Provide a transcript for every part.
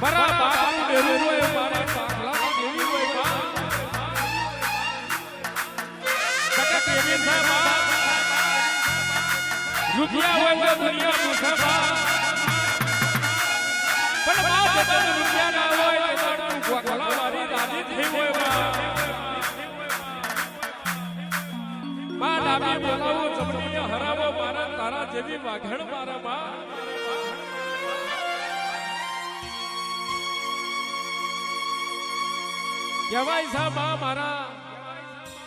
મારા બાપનું ડેરું હોય મારા પાગલાનું દેવી હોય માં સકત એવી છે માં રૂપિયા હોય તો દુનિયા પૂછે માં પણ માં જતા રૂપિયા ના હોય તો તું ગોખલા મારી રાજી થઈ હોય માં ડાબી બોલાવો જમણી હરાવો મારા તારા જેવી વાઘણ મારા માં કહેવાય છે બા મારા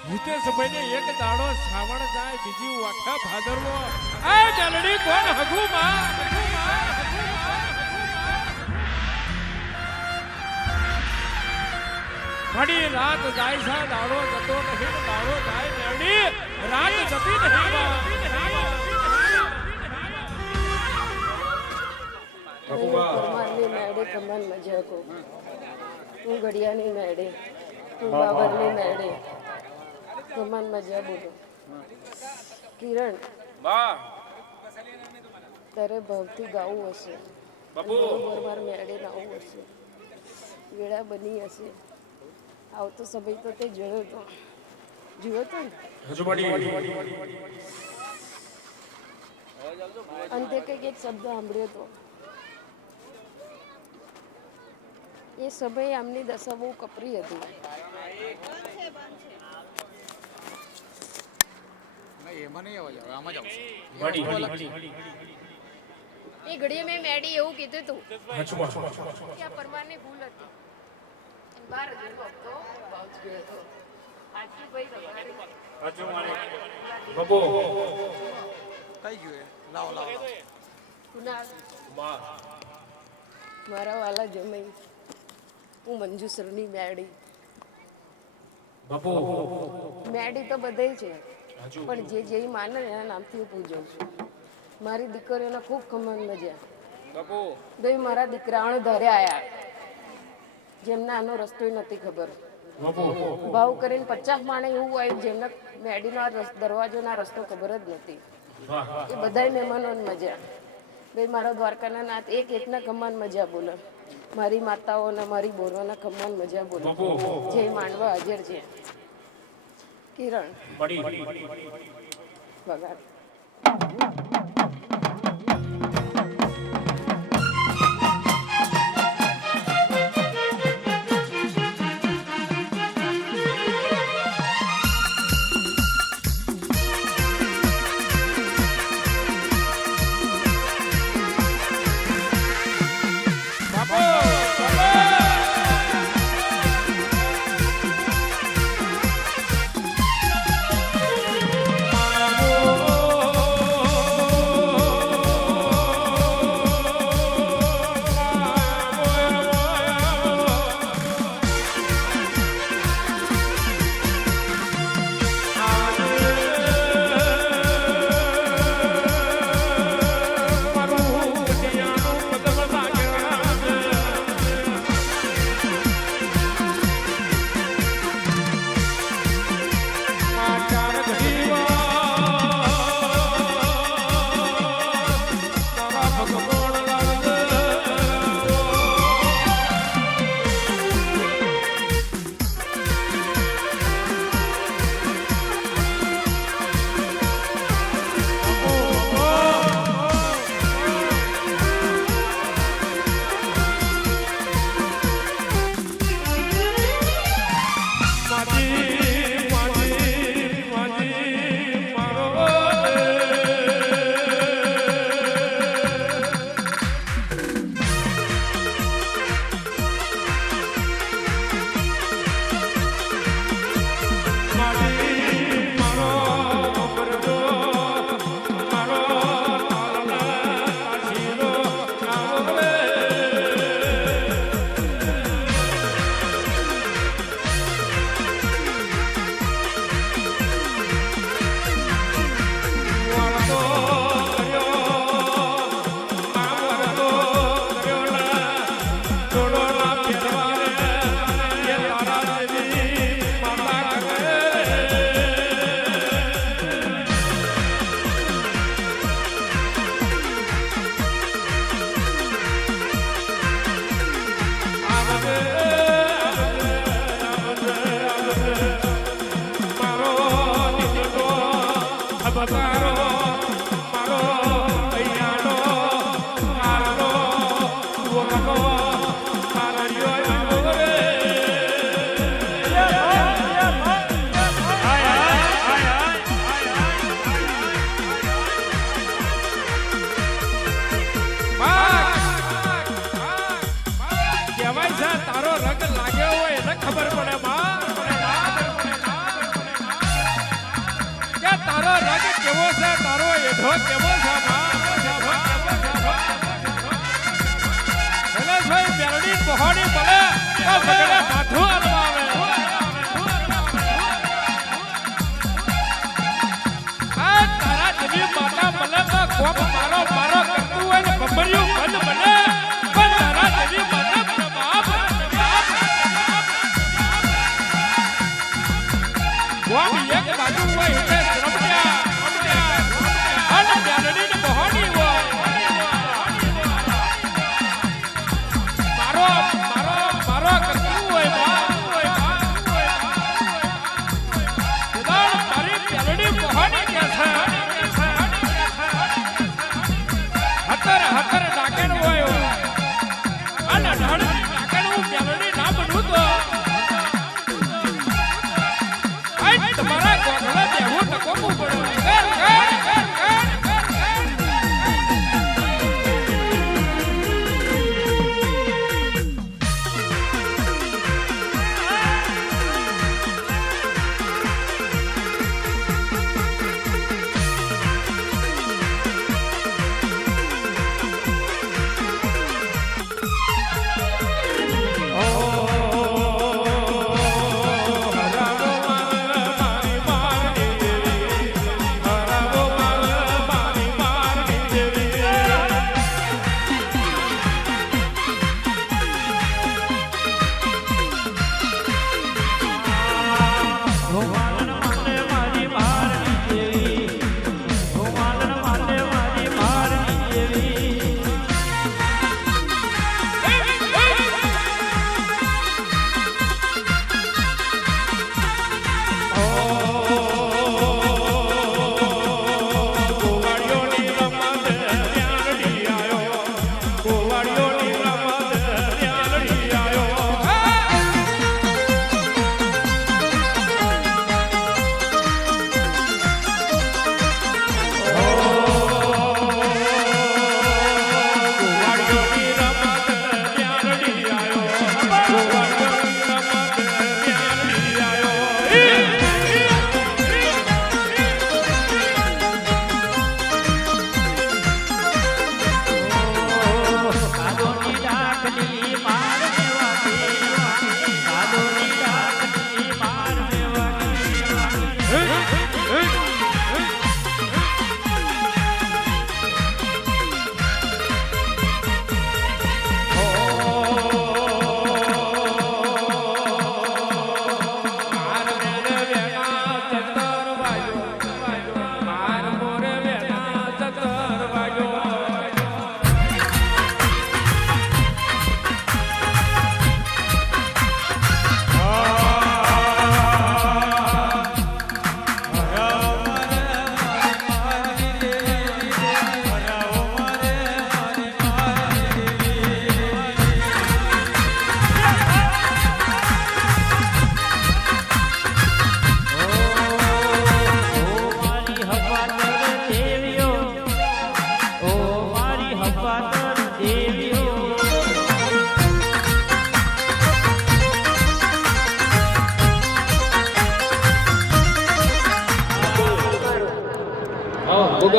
હિતેશભાઈને એક દાડો શ્રાવણ જાય બીજી વાખા ભાદરવો એ જલડી કોણ હગુ માં ઘડી રાત જાય છે દાડો જતો નથી દાડો જાય જલડી રાત જતી નથી કુમારની મેડે કમન મજા કો તું ઘડિયાની મેડે તું બાબરની મેડે કમન મજા બોલો કિરણ તારે ભાવથી ગાવું હશે બરોબર માર મેળે 9 વર્ષે વેળા બની હશે. આવતો સમય તો તે જોયો તો ને અંતે કંઈક એક શબ્દ સાંભળ્યો હતો. એ સમયે આમની દશા બહુ કપરી હતી. એ ઘડીએ મેં મેડી એવું કીધું હતું કે આ પરમારની ભૂલ હતી. બાર હજારનો હપ્તો બાઉન્સ ગયો હતો. આજથી ભાઈ તમારી મારા વાલા જમાઈ હું મંજુસરની મેડી. મેડી તો બધે છે પણ જે માને એના નામથી હું પૂજું છું. મારી દીકરીઓને ખૂબ ખમણ મજા. ભાઈ મારા દીકરાઓને ધરે આયા જેમને આનો રસ્તો નથી ખબર. ભાવ કરીને 50 માણે એવું આવ્યું જેમને મેડીનો દરવાજોના રસ્તો ખબર જ નથી. એ બધા મહેમાનોને મજા. ભાઈ મારા દ્વારકાના નાથ એક એકના ખમણ મજા બોલે. મારી માતાઓને મારી બોરોના ખમણ મજા બોલે. જે માંડવા હાજર છે. કિરણ વગાડ.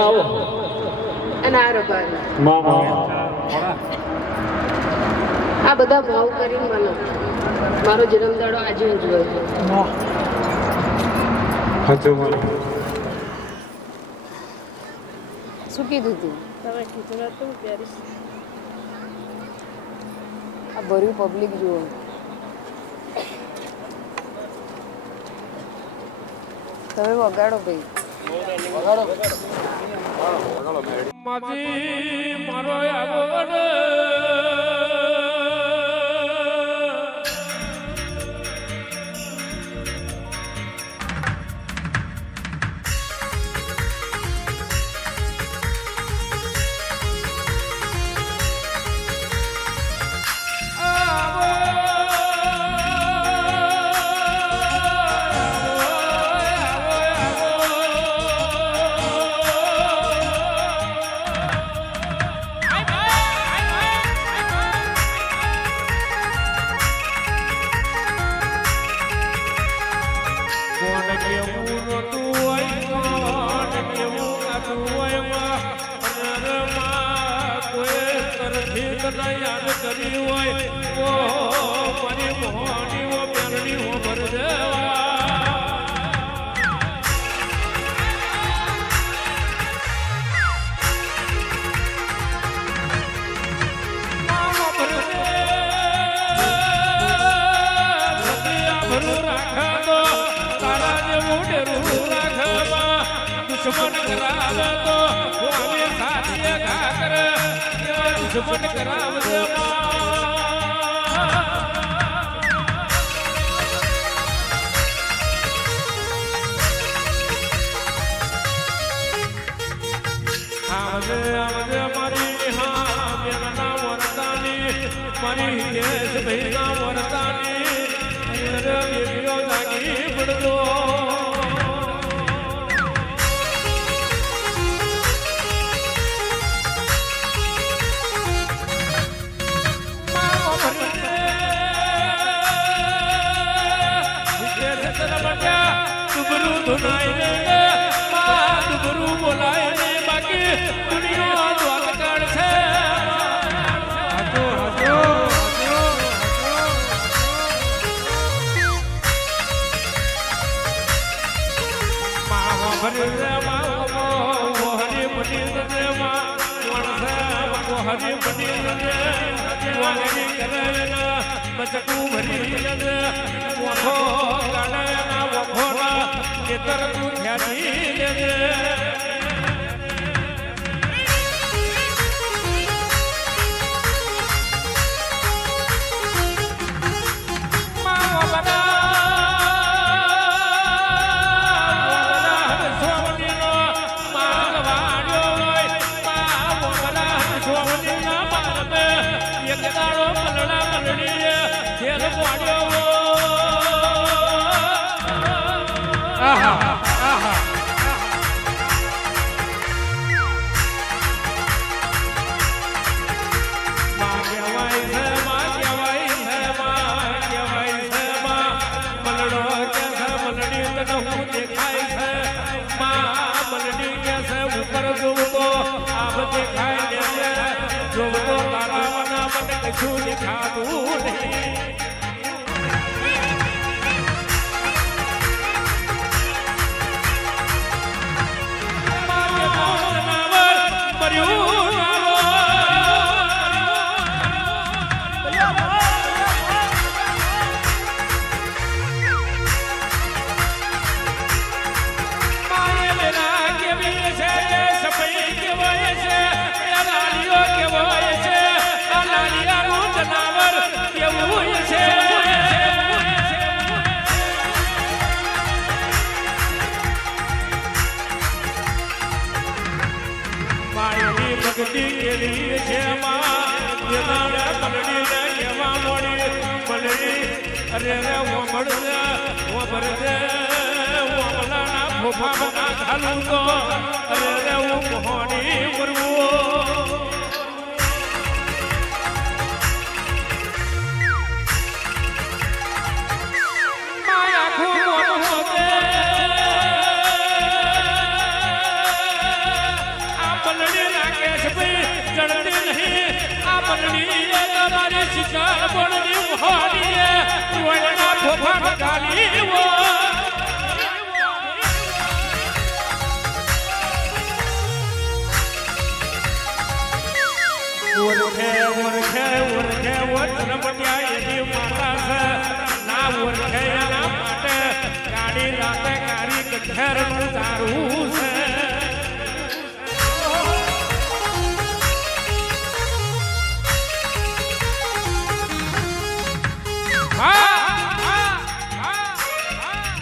આવો અને આ રબારી માં આ બધા ભાવ કરીને મને મારો જન્મદાડો આજે ઉજવાય શું કીધું તું તમે કીધું નતું પહેરીશ આ ભર્યું પબ્લિક જુઓ તમે વગાડો ભાઈ માજી મારો આગળ યાદ કરી હોય ઓ મારી મોહની ઓ પ્યારની હો ભર દેવા દુશ્મન કરાવે તો અમે સાથે ઘા કરે દુશ્મન કરાવે મારી હા મેરા વરતાની મારી યસ ભૈયા વરતાની બેબીઓ લાગી પડતો હરી પટેલ વાગણી કરેલા બચકુ ભરી વખો ગાડાના વખોના ખેતર તું ખ્યાતી લેજે કશું દેખાતું નહીં ભક્તિ કેવી છે કેવા મોડી મલડી અરે રે ઓમળે ઓમળે ઓમળાના ફોફા ખાલું તો અરે રે મોહણી કરવું માયા ખૂબ હોતે આ મનડી એ તમારી શિકાર બોલની મોહની એ વળના ફોફા ગાલી વો ઓરખે ઓરખે ઓરખે વચન બન્યા એની માતા છે ના ઓરખે એના માટે ગાડી રાતે ગાડી કઠેરનું તારું છે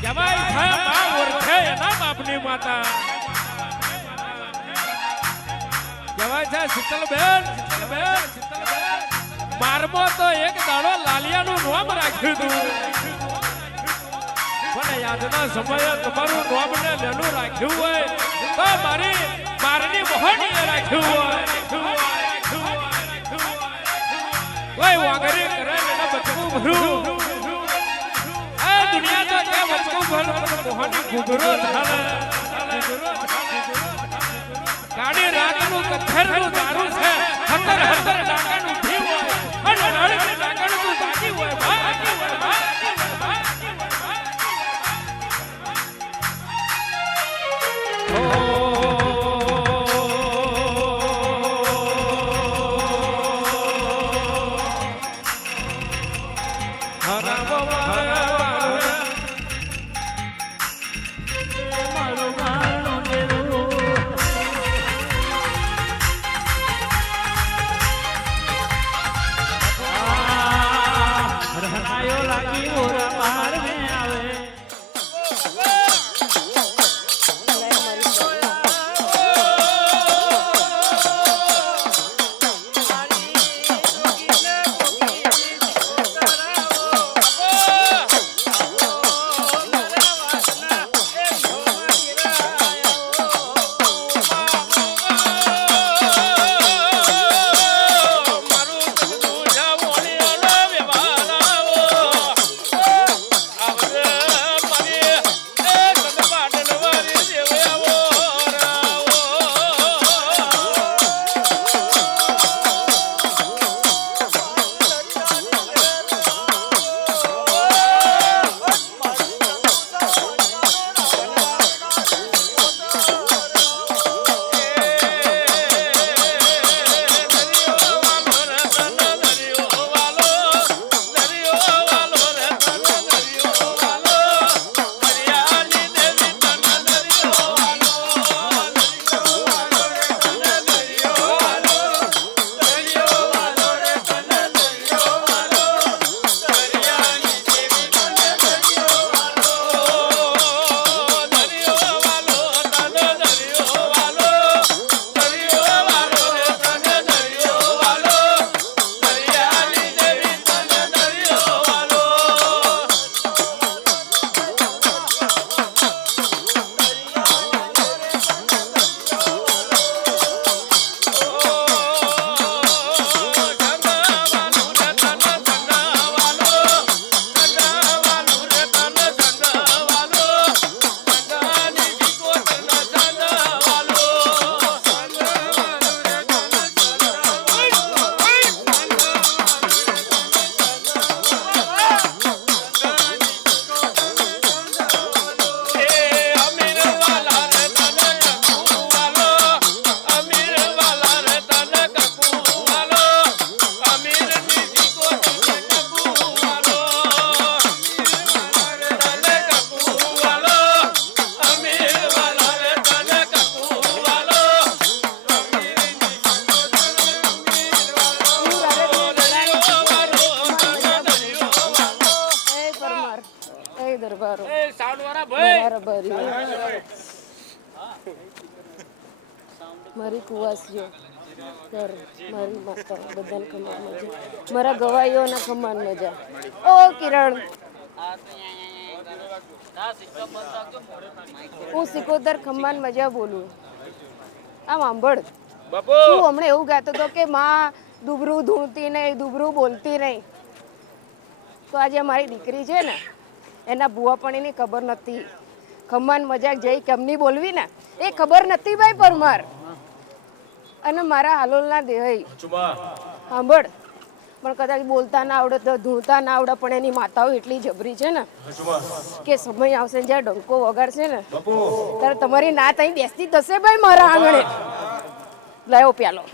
જવાય છે માં ઓરખે એના બાપની માતા જવાય છે શીતલબેન બારમો તો એક દાડો લાલિયાનું નામ રાખ્યું હતું પણ યાદના સમયે તમારું નામ ને લેલું રાખ્યું હોય તો મારી મારની મોહણીએ રાખ્યું હોય કોઈ વાગરી કરે એના બચકું ભરું આ દુનિયા તો કે બચકું ભરું મોહની ગુગરો થાલે ગાડી રાગનું કથરનું દારૂ છે હતર હતર ડાકાનું ભી હોય અને નળનું ડાકાનું બાકી હોય બાકી હોય દરબારો એ સાઉન્ડ વાળા ભાઈ બરાબર મારી કુવાસીઓ ઘર મારી માતા બધાને ખમાન મજા મારા ગવાઈઓના ખમાન મજા ઓ કિરણ હું સિકોદર ખમાન મજા બોલું આમ સાંભળ બાપુ તું હમણાં એવું ગાતો હતો કે માં દુબરું ધૂણતી નહીં દુબરું બોલતી નહીં તો આજે મારી દીકરી છે ને એના ભુવાપણીની ખબર નથી ખમાન મજાક જઈ કેમની બોલવી ને એ ખબર નથી ભાઈ પરમાર અને મારા હાલોલના દેહઈ ચુમા સાંભળ પણ કદાચ બોલતા ના આવડે તો ધૂળતા ના આવડે પણ એની માતાઓ એટલી જબરી છે ને ચુમા કે સમય આવશે ને જ્યારે ડંકો વગાડશે ને બાપુ ત્યારે તમારી નાત અહીં બેસતી થશે ભાઈ મારા આંગણે લાયો પ્યાલો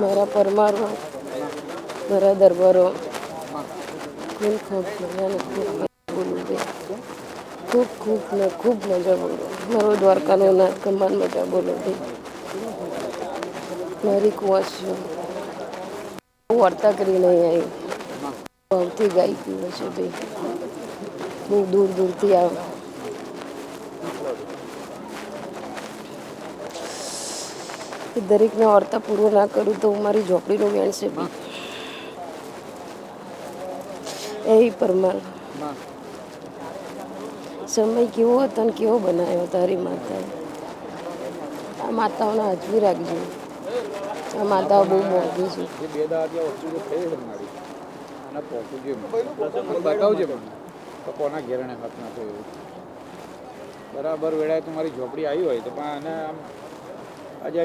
મારા પરમારો, મારા દરબારો, ખૂબ ખૂબ મજાને બોલું બે ખૂબ ખૂબ ને ખૂબ મજા બોલો. મારો દ્વારકાનો નાથ કમાન મજા બોલો બે. મારી કુવાસીઓ બહુ વાર્તા કરી નહીં આવી, ભાવથી ગાઈ પીવે છે બે. બહુ દૂર દૂરથી આવે. દરેકને વાર્તા પૂરો ના કરું તો મારી ઝોપડીનો વેણ છે બી. એ પરમાર સમય કેવો હતો ને કેવો બનાવ્યો તારી માતાએ. આ માતાઓને હાજરી રાખજો. આ માતાઓ બહુ મોંઘી છે. કોના ઘેરણે હાથ ના થયો બરાબર વેળાએ તમારી ઝોપડી આવી હોય તો પણ આને આમ આજે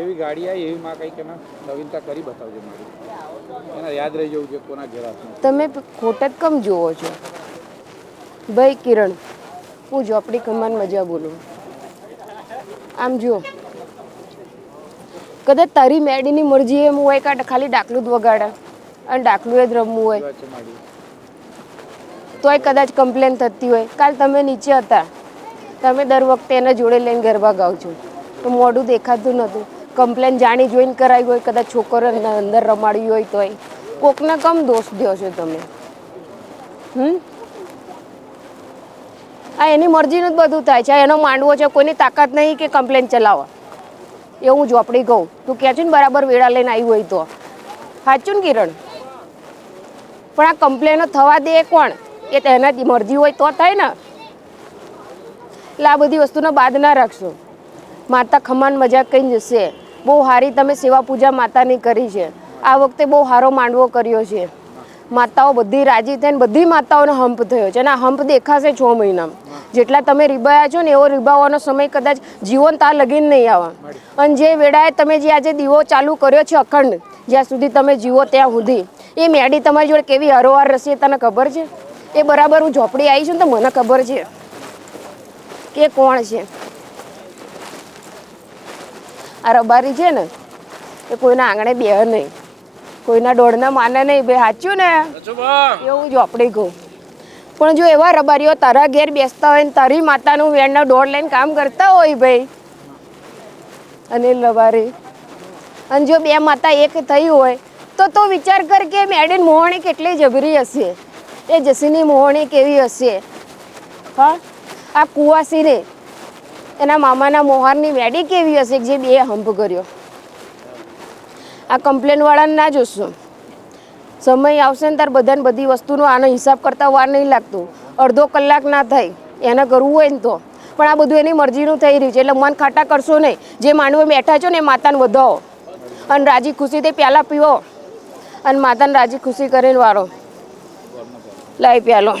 એવી ગાડી આવી એવી માં કંઈક એના નવીનતા કરી બતાવજો મારી. એને યાદ રહી જવું છે કોના ઘેર હાથમાં. તમે ખોટ જ કમ જોવો છો ભાઈ કિરણ? હું ઝોપડી કમાન મજા બોલું. આમ જો કદાચ તારી મેડીની મરજી એમ હોય કે ખાલી ડાકલું જ વગાડે અને ડાકલું જ રમવું હોય તોય કદાચ કમ્પ્લેન થતી હોય. કાલ તમે નીચે હતા, તમે દર વખતે એના જોડે લઈને ગરબા ગાવ છો તો મોઢું દેખાતું નહોતું. કમ્પ્લેન જાણી જોઈને કરાવી હોય, કદાચ છોકરોને અંદર રમાડ્યું હોય તોય કોકને કમ દોષ દો છો તમે? આ એની મરજીનું જ બધું થાય છે. એનો માંડવો છે, કોઈની તાકાત નહીં કે કમ્પ્લેન ચલાવવા. એ હું ઝોપડી કહું તું કહે છે ને બરાબર વેળા લઈને આવી હોય તો સાચું ને કિરણ? પણ આ કમ્પ્લેનો થવા દે કોણ? એ તેનાથી મરજી હોય તો થાય ને. એટલે આ બધી વસ્તુનો બાદ ના રાખશો. માતા ખમાન મજા કઈ જશે. બહુ સારી તમે સેવા પૂજા માતાની કરી છે. આ વખતે બહુ સારો માંડવો કર્યો છે. માતાઓ બધી રાજી થઈને બધી માતાઓનો હંપ થયો છે અને આ હંપ દેખાશે 6 મહિનામાં. જેટલા તમે રીબાયા છો ને એવો રીબાવાનો સમય કદાચ જીવન તા લગીન નહીં આવે. અને જે વેળાએ તમે જે આજે દીવો ચાલુ કર્યો છે અખંડ, જ્યાં સુધી તમે જીવો ત્યાં સુધી, એ મેડી તમારી જોડે કેવી હરોવાર રહેશે તને ખબર છે? એ બરાબર હું ઝોપડી આવી છું ને તો મને ખબર છે કે કોણ છે. આ રબારી છે ને એ કોઈના આંગણે બે નહીં, કોઈના દોડના માને નહીં. ભાઈ સાચું ને? એવું ઝોપડી કહું. પણ જો એવા રબારીઓ તારા ઘેર બેસતા હોય ને તારી માતાનું વેણનો દોડ લઈને કામ કરતા હોય ભાઈ અનિલ રબારી, અને જો બે માતા એક થઈ હોય તો વિચાર કર કે મેડીન મોહણી કેટલી જબરી હશે, એ જસીની મોહણી કેવી હશે. હા, આ કુવાસીને એના મામાના મોહારની મેડી કેવી હશે જે બે હંપ કર્યો. આ કમ્પ્લેનવાળાને ના જોશો. સમય આવશે ને તાર બધાને બધી વસ્તુનો આનો હિસાબ કરતા વાર નહીં લાગતું. અડધો કલાક ના થાય એને કરવું હોય ને તો. પણ આ બધું એની મરજીનું થઈ રહ્યું છે એટલે મન ખાટા કરશો નહીં. જે માનવે બેઠા છો ને એ માતાને વધાવો અને રાજી ખુશીથી પ્યાલા પીવો અને માતાને રાજી ખુશી કરીને વાળો લાઈ પ્યાલો.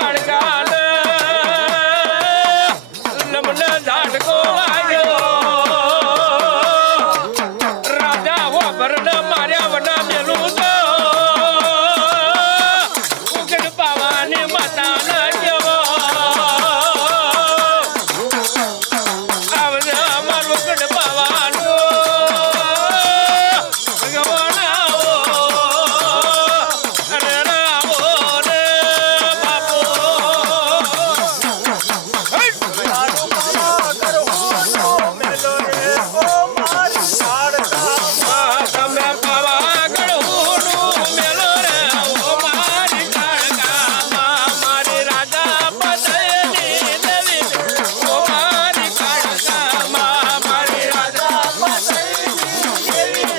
કાળકાલ લમન ઝાટકો આવ્યો રાજા હો ભરણ માર્યા વના મેલું તો ઉગડ પાવાની માતા ના કેવો આવજે અમારું ઉગડ પાવાનું ભગવાન આવો અરે રાવો રે બાપો તમે પાવાગઢ હોનું મેલો રે ઓ મારી કાળકામાં મારી રાજા પતયની દેવી ઓ મારી કાળકામાં મારી રાજા પતયની દેવી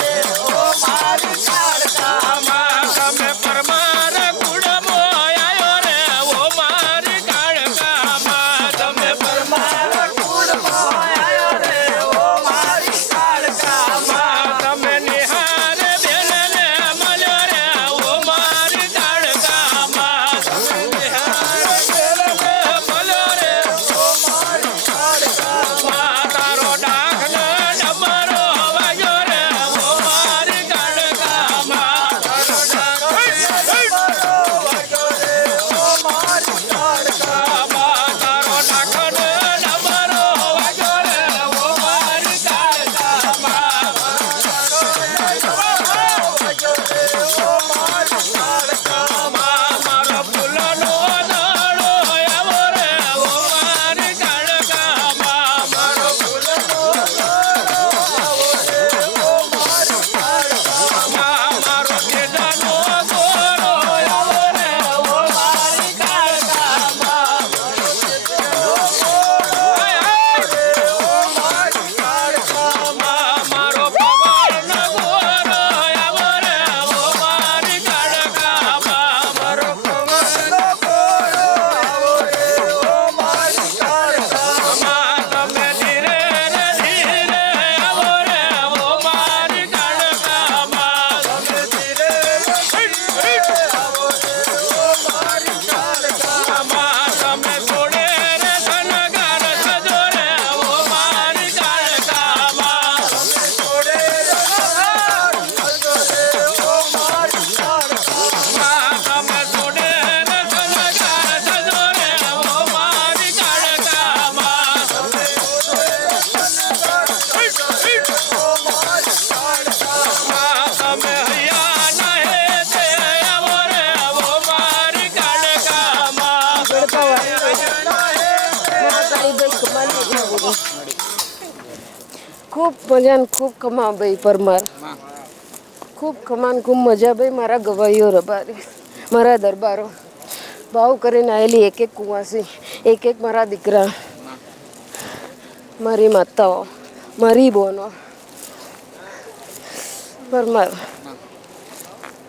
ઓ મારી કાળકામાં તમે પરમાર કુળમો આયો રે ઓ મારી કાળકામાં તમે પરમાર કુળમો આયો રે ઓ મારી કાળકામાં તમે નિહાર બેનને મળ્યો રે ઓ મારી કાળકામાં તમે નિહાર બેનને મળ્યો રે ઓ મારી કાળકામાં તારો ડાકનો ડમરો વાગ્યો રે ઓ મારી કાળકામાં તારો ડાકનો ડમરો વાગ્યો રે ઓ મારી કાળકામાં તારો ડાકનો ડમરો વાગ્યો રે ઓ મારી કાળકામાં મારો ફૂલનો દાડો આવો રે ઓ મારી કાળકામાં મારો ફૂલનો દાડો આવો રે ઓ મારી કાળકામાં મારો કેદાનો ગોરો આવો રે ઓ મારી કાળકામાં મારો પવનનો ગોરો આવો રે ઓ મારી કાળકામાં મારો પવનનો ગોરો આવો રે ઓ મારી કાળકામાં તમે ધીરે રે ધીરે આવો રે ઓ મારી કાળકામાં તમે ધીરે રે ધીરે આવો રે ઓ મારી કાળકામાં તમે થોડે રે સનગાર સજો રે ઓ મારી કાળકામાં તમે થોડે રે સનગાર સજો રે ઓ મારી કાળકામાં તમે થોડે રે સનગાર સજો રે ઓ મારી કાળકામાં તમે થોડે રે સનગાર સજો રે ઓ મારી કાળકામાં તમે હૈયાના હેતે આવો રે ઓ મારી કાળકામાં ખૂબ મજા ને ખૂબ કમા ભાઈ પરમાર ખૂબ કમાન ખૂબ મજા ભાઈ મારા ગવાઈઓ રબારી મારા દરબારો ભાવ કરીને આવેલી એક એક કુંવાસી એક એક મારા દીકરા મારી માતાઓ મારી બહેનો પરમાર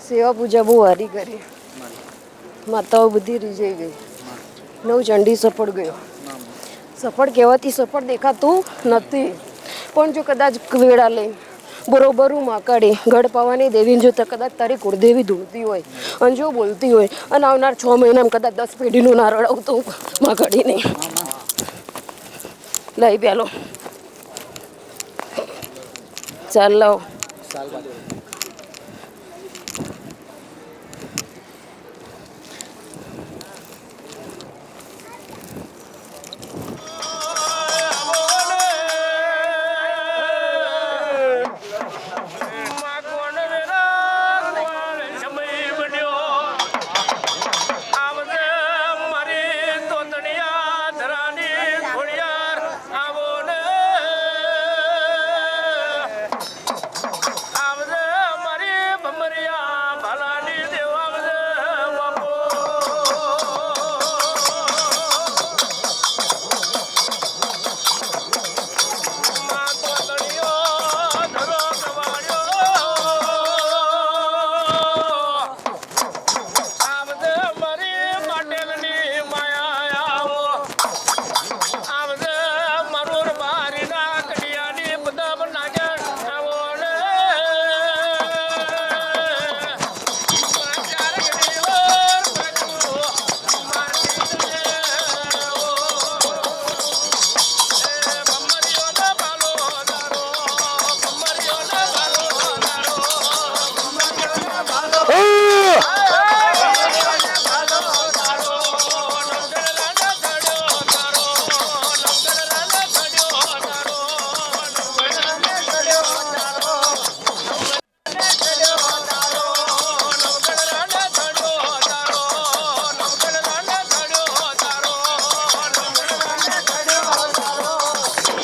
સેવા પૂજા બહુ સારી કરી માતાઓ બધી રીઝાઈ ગઈ નવચંડી સફળ ગયો સફળ કહેવાથી સફળ દેખાતું નથી પણ જો કદાચ વેળા લઈ બરોબર હું માકાડી ગઢ પાવાની દેવીને જો કદાચ તારી કુળદેવી ધૂળતી હોય અને જો બોલતી હોય અને આવનાર 6 મહિનામાં કદાચ 10 પેઢીનું ના રડાવતું માકાડી નહીં લઈ પેલો ચાલ લાવ આવજે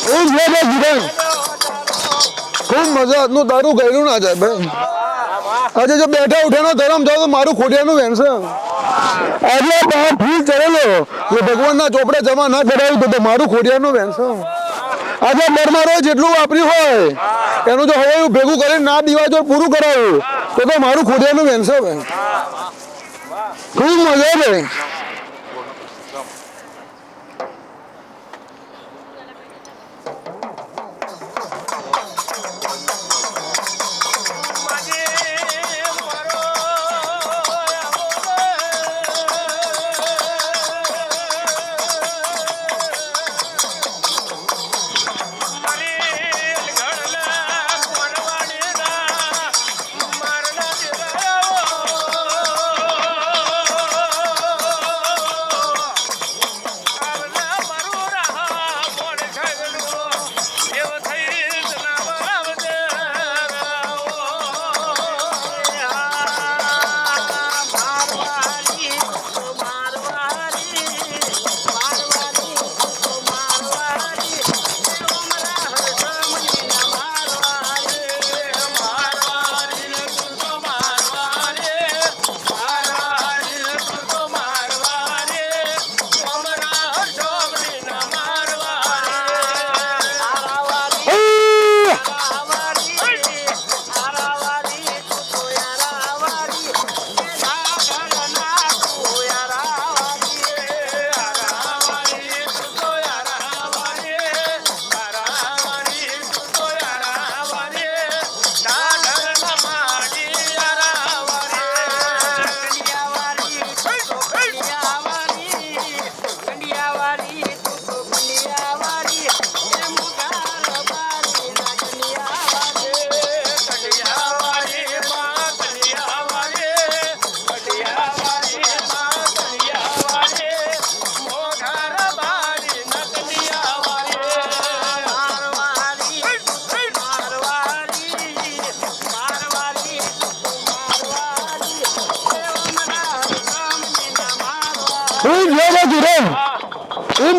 ખૂબ મજા જીવન ખૂબ મજા આજનું તારું ગયેલું ના જાય ભાઈ આજે જો બેઠા ઉઠાનો ધરમ જાવ તો મારું ખોડિયાનું વેણશે આજે બહાર ફૂલ ચડેલો જો ભગવાનના ચોપડે જમા ના કરાવ્યું તો મારું ખોડિયાનું વેણશે આજે બરમારો જેટલું વાપર્યું હોય એનું જો હવે એવું ભેગું કરીને ના દિવાય જો પૂરું કરાવ્યું તો મારું ખોડિયાનું વેણશે ભાઈ ખૂબ મજા ભાઈ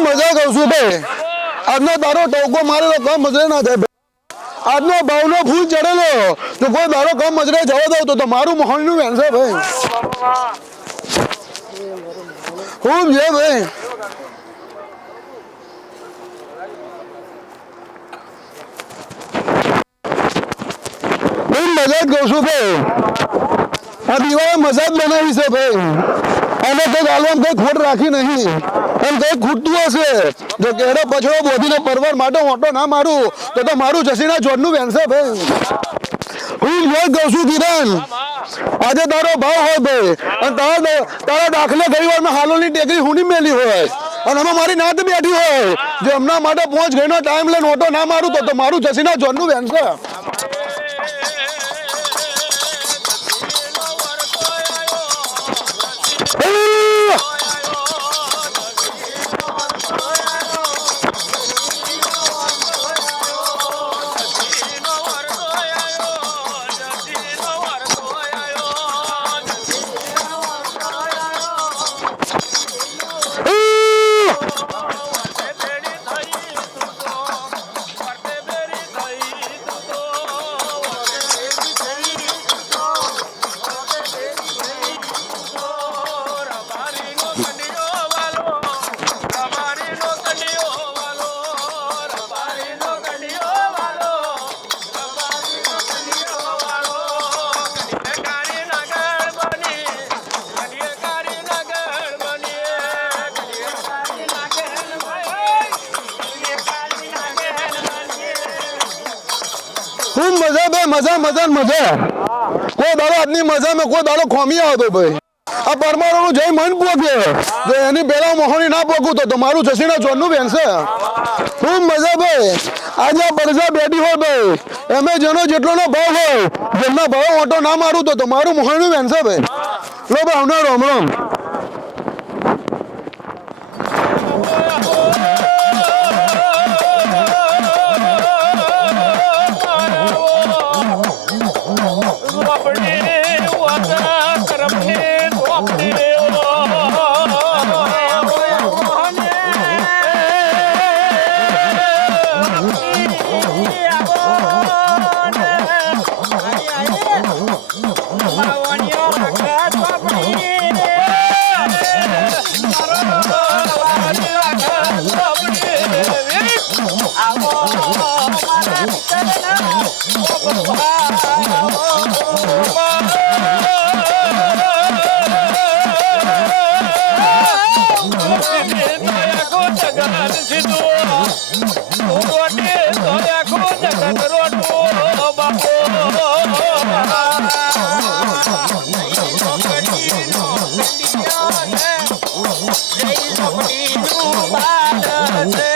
મજા કહું છું ભાઈ આજનો તારો ટોકો મારેલો કમ મજરે ના થાય આજનો ભાવનો ફૂલ ચડેલો તો કોઈ તારો કમ મજરે જવા દઉં તો મારું મોહનનું વેણશે ભાઈ ખૂબ છે ભાઈ મજા જ કહું છું ભાઈ આ દિવાળે મજા જ બનાવી છે ભાઈ અને કઈ ગાલવામાં કઈ ખોટ રાખી નહીં એમ કઈ ખૂટતું હશે જો કેડો પછડો બોધીને પરવાર માટે ઓટો ના મારું તો મારું જસીના જોડનું વેણશે ભાઈ હું જ કહું છું કિરણ આજે તારો ભાવ હોય ભાઈ અને તારા દાખલે ગઈ વારમાં હાલોની ટેકરી હુંની મેલી હોય અને અમે મારી નાત બેઠી હોય જો એમના માટે 5 ઘડીનો ટાઈમ લઈને ઓટો ના મારું તો મારું જસીના જોડનું વેણશે ખૂબ મજા ભાઈ મજા મજા મજા કોઈ દાડો આજની મજામાં કોઈ દાડો ખોમી આવતો ભાઈ આ પરમારોનું જય મન પોકે જો એની પેલા મોહની ના પોકું તો મારું જસીના જોનનું વેણશે ખૂબ મજા ભાઈ આજે પડસા બેઠી હોય ભાઈ એમે જેનો જેટલોનો ભાવ હોય જેમના ભાવ ઓટો ના મારું તો મારું મોહનું વેણશે ભાઈ લો ભાઈ આવનાર રામ રામ ઝોપડીનું બાળ છે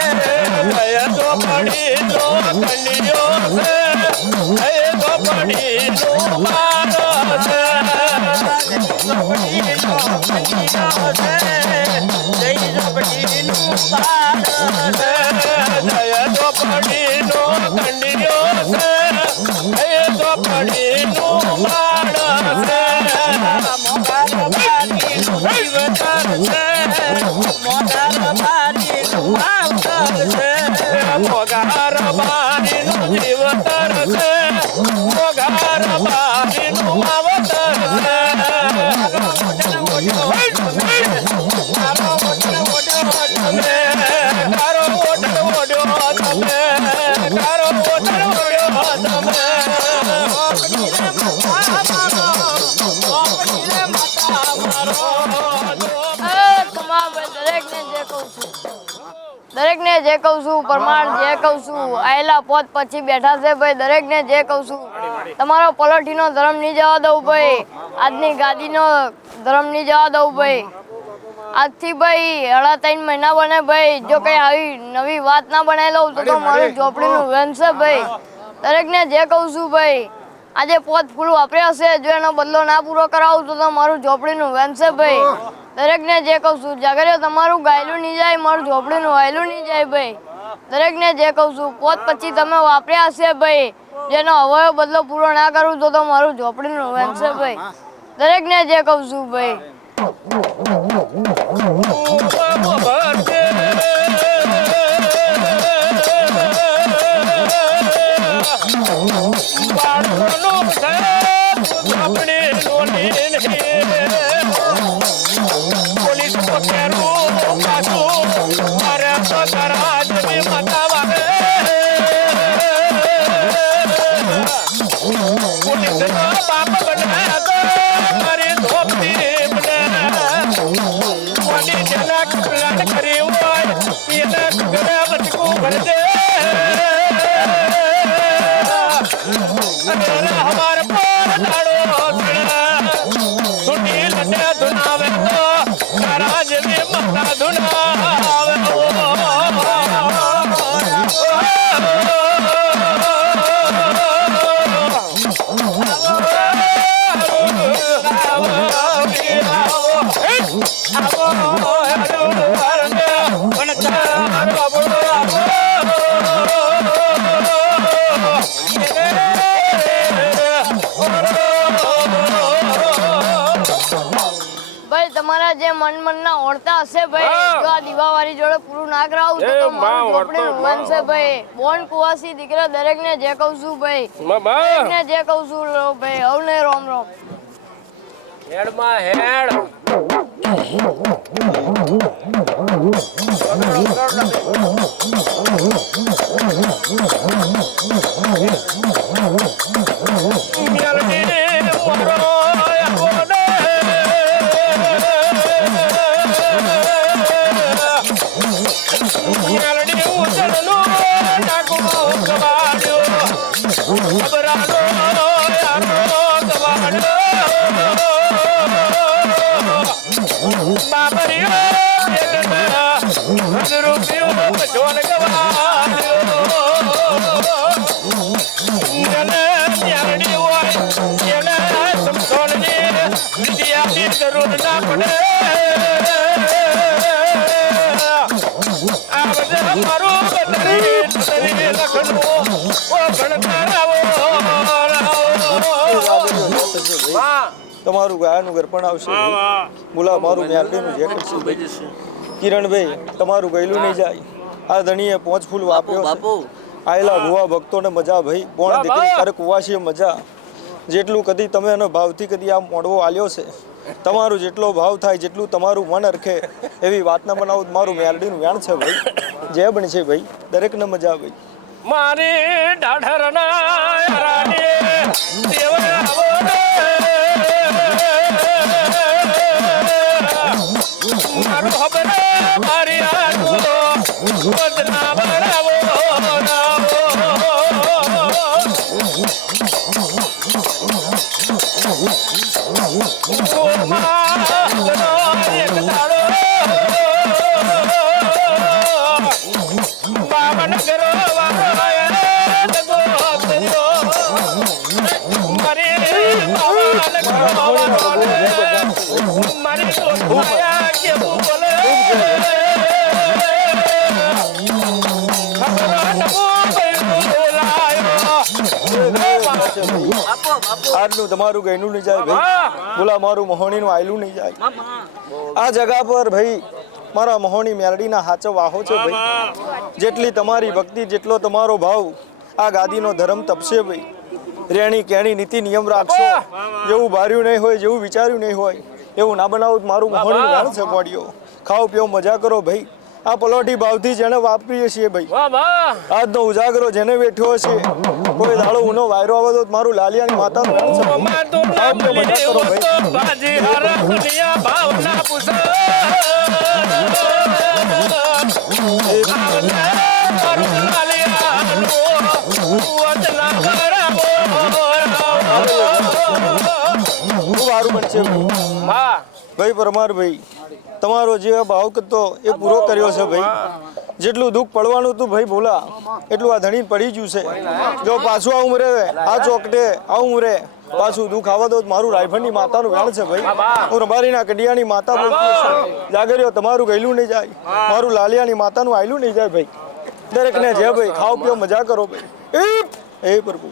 જય ઝોપડીનો કન્યો છે જય ઝોપડીનું બાળ છે ઝોપડીનો કન્યો છે જય ઝોપડીનું બાળ છે જય ઝોપડીનો કન્યો છે જય ઝોપડીનું બાળ છે મોગાર બારીનું જીવતર છે મોગાર બારીનું માવતર છે મોગાર બારીનું જીવતર છે મોગાર બારીનું માવતર છે તારો ઓઢો તમે તારો ઓઢો તમે તારો ઓઢો દરેકને જે કહું છું પ્રમાણ જે કહું છું આયેલા પોત પછી બેઠા છે ભાઈ દરેકને જે કહું છું તમારો પલોઠીનો ધર્મ નહીં જવા દઉં ભાઈ આજની ગાદીનો ધર્મ નહીં જવા દઉં ભાઈ આજથી ભાઈ 3.5 મહિના બને ભાઈ જો કઈ આવી નવી વાત ના બનાવી લઉં તો મારું ઝોપડીનું વેન છે ભાઈ દરેકને જે કહું છું ભાઈ આજે પોત ફૂલ વાપર્યા હશે જો એનો બદલો ના પૂરો કરાવું તો મારું ઝોપડીનું વેન છે ભાઈ દરેકને જે કહું છું જાગરે તમારું ગાયલું નહીં જાય મારું ઝોપડીનું વાયલું નહીં જાય ભાઈ દરેકને જે કહું છું પોત પછી તમે વાપર્યા હશે ભાઈ જેનો અવયવ બદલો પૂરો ના કરું તો મારું ઝોપડીનું વેન છે ભાઈ દરેકને જે કહું છું ભાઈ તમારા જે મનના ઓળતા હશે ભાઈ જો આ દીવાવાળી જોડે પૂરું ના કરાવું તો મારું ઝોપડીનું વેન છે ભાઈ બોન કુવાસી દીકરા દરેકને જે કહું છું ભાઈ દરેકને જે કહું છું ભાઈ હવને રોમ રોમ હેડમાં હેડ તમારું ગાયનું ઘર પણ આવશે બોલા મારું મ્યાલડીનું જેકેટ છે કિરણભાઈ તમારું ગયેલું નહીં જાય આ ધણીએ 5 ફૂલ વાપ્યો છે આયેલા ભુવા ભક્તોને મજા ભાઈ બોણ દીકરી કરે કુવાશી મજા જેટલું કદી તમે એનો ભાવથી કદી આ મોડવો આલ્યો છે તમારું જેટલો ભાવ થાય જેટલું તમારું મન રખે એવી વાત ના બનાવું મારું મ્યાલડીનું વ્યાણ છે ભાઈ જય બન છે ભાઈ દરેકને મજા ભાઈ મારી ડાઢરના રાણી દેવરાવો મારો હબરે મારી આજો વદના બરાવો ઓ મા આજનું તમારું ગયનું નહીં જાય ભાઈ, બોલા મારું મહોણીનું આયલું નહીં જાય. આ જગા પર ભાઈ મારા મહોણી મેરડીના હાચો વાહો છે ભાઈ. જેટલી તમારી ભક્તિ, જેટલો તમારો ભાવ, આ ગાદીનો ધર્મ તપશે ભાઈ. રેણી કેણી નીતિ નિયમ રાખશો, જેવું ભાર્યું નહીં હોય, જેવું વિચાર્યું નહીં હોય એવું ના બનાવું. મારું મહોણી વેણ છે મોડીઓ. ખાઓ પીઓ મજા કરો ભાઈ. આ પલોઠી ભાવથી જેને વાપરીએ છીએ ભાઈ, આજનો ઉજાગરો જેને બેઠ્યો છે, કોઈ દાડો ઉનો વાયરો આવે તો મારું લાલિયાની માતાનું વેણ છે ભાઈ. ખાઓ પીઓ મજા કરો ખૂબ સારું બનશે ભાઈ. પરમાર ભાઈ તમારો જે ભાવ કરતો એ પૂરો કર્યો છે ભાઈ. જેટલું દુઃખ પડવાનું હતું ભાઈ ભોલા, એટલું આ ધણી પડી ગયું છે. જો પાછું આવું રે આ ચોકટે આવું રે પાછું દુઃખ આવવા દો. મારું રાયફળની માતાનું વેણ છે ભાઈ. હું રબારીના કડિયાની માતા બોલતી છું. જાગર્યો તમારું ગયેલું નહીં જાય, મારું લાલિયાની માતાનું આયલું નહીં જાય ભાઈ. દરેકને જે ભાઈ ખાઓ પીઓ મજા કરો ભાઈ. એ પ્રભુ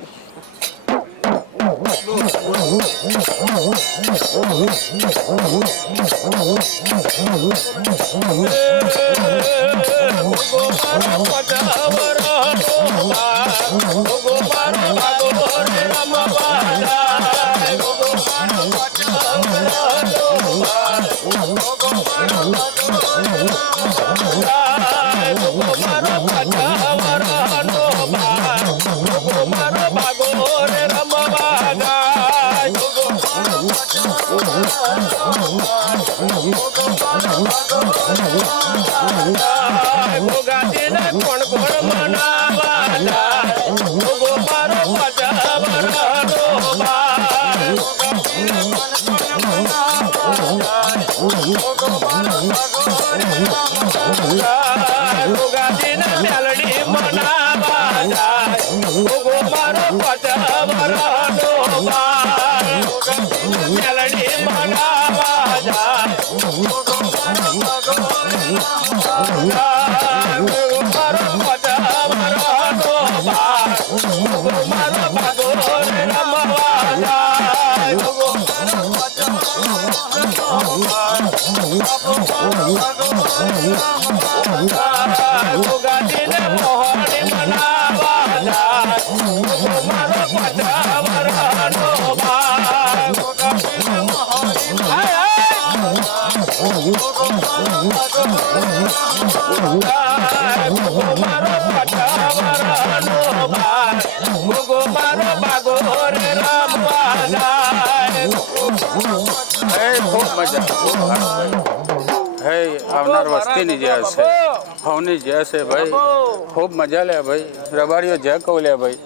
આવનાર વસ્તીની જે હશે હવની જે હશે ભાઈ ખૂબ મજા લે ભાઈ. રબારીઓ જે કહું લે ભાઈ.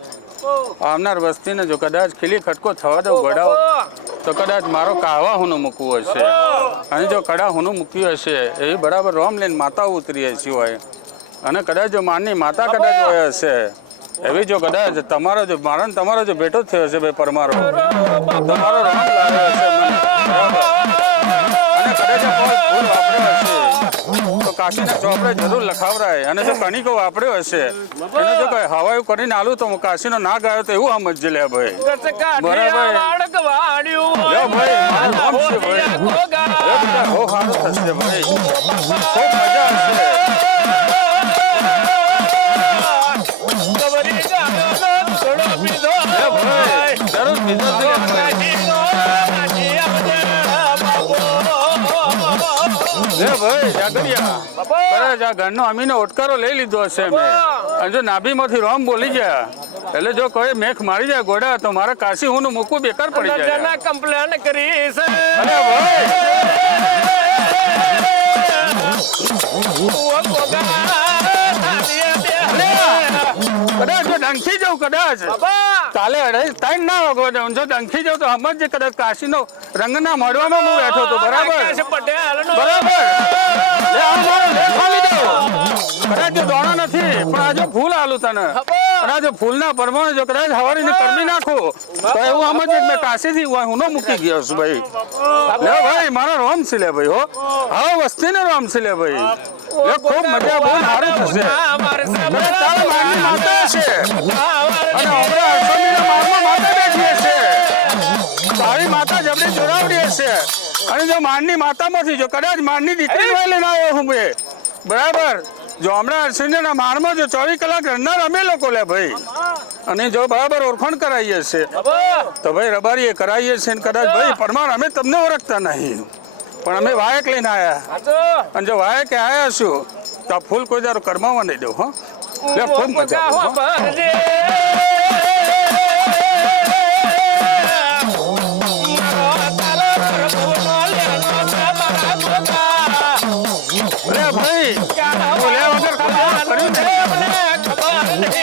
આવનાર વસ્તીને જો કદાચ ખીલી ખટકો થવા દઉં ગડાવ તો કદાચ મારો કાવા હુનું મૂકવું હશે, અને જો કડા હુનું મૂક્યું હશે એવી બરાબર રોમ લઈને માતા ઉતરી હશે હોય, અને કદાચ જો માની માતા કદાચ હોય હશે એવી જો કદાચ તમારો જો મારો તમારો જો બેટો થયો હશે ભાઈ પરમારો, તમારો રોમ લાવ્યો હશે મને બરાબર, અને કદાચ ફૂલ વાપર્યો હશે તો કાશીના ચોપડે જરૂર લખાવરાય, અને જો કણિકો વાપર્યો હશે એને જો કઈ હવાયું કરીને આલું તો કાશીનો ના ગાયો તો એવું સમજજે લે ભાઈ. બરાબર ભાઈ મારું નામ છે ભાઈ. બહુ સારું થશે ભાઈ, ખૂબ મજા આવશે. જરૂર પીધો ભાઈ જાગરિયા ઘરનો અમીનો ઓટકારો લઈ લીધો હશે મેં, અને જો નાભીમાંથી રોમ બોલી ગયા એટલે જો કોઈ મેખ મારી જાય ગોડા તો મારા કાશી હું મૂકવું બેકાર પડી જાય. કમ્પ્લેન કરીશ કદાચ જો ડંખી જાઉં કદાચ કાલે ટાઈમ ના વાગવા દઉં, જો ડંખી જાઉં તો સમજ કદાચ કાશીનો રંગના મળવામાં હું બેઠો હતો બરાબર કદાચ જો દોણો નથી પણ આજે ફૂલ આલું તને, અને આજે ફૂલના પરમાણે જો કદાચ હવારીને કરમી નાખું તો એવું સમજ મેં કાશીથી હું મૂકી ગયો છું ભાઈ. લે ભાઈ મારો રોમ છે લે ભાઈ. હો હા વસ્તીનો રોમ છે લે ભાઈ. ખૂબ મજા બહુ સારું થશે. માતા છે અને હમણાં માતા બેઠી છે. છે અને જો માનની માતામાંથી જો કદાચ માનની દીકરી લઈને આવ્યો હું બે બરાબર જો હમણાં અશ્વિનના મારમાં જો 24 કલાક રડનાર અમે લોકો લે ભાઈ અને જો બરાબર ઓળખાણ કરાવીએ છે તો ભાઈ રબારીએ કરાવીએ છે કદાચ ભાઈ પરમાર અમે તમને ઓળખતા નહીં પણ અમે વાયક લઈને આવ્યા અને જો વાયકે આવ્યા છું તો આ ફૂલ કોઈ દારો કરમાવા નહીં દઉં હો લે ખૂબ મજા આવે, હો. અરે ભાઈ બોલ્યા વગર કામ કર્યું ને.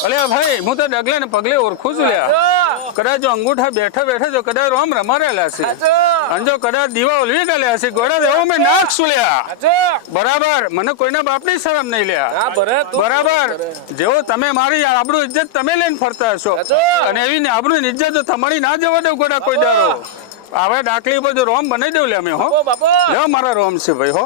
અલ્યા ભાઈ હું તો ડગલે ને પગલે ઓળખું છું લ્યા કદાચ જો અંગૂઠા બેઠા બેઠા જો કદાચ રોમ રમારેલા છે અને જો કદાચ દીવા ઓલવી ગયેલા છે ગોળા દેવો મેં નાખશું લ્યા બરાબર મને કોઈના બાપની શરમ નહીં લ્યા બરાબર જેવો તમે મારી આબરૂ ઇજ્જત તમે લઈને ફરતા હશો અને એવી ને આબરૂ ઇજ્જત તો તમારી ના જવા દઉં ગોડા કોઈ દારો હવે ડાકલી બધું રોમ બનાવી દઉં લે અમે હો લે મારા રોમ છે ભાઈ હો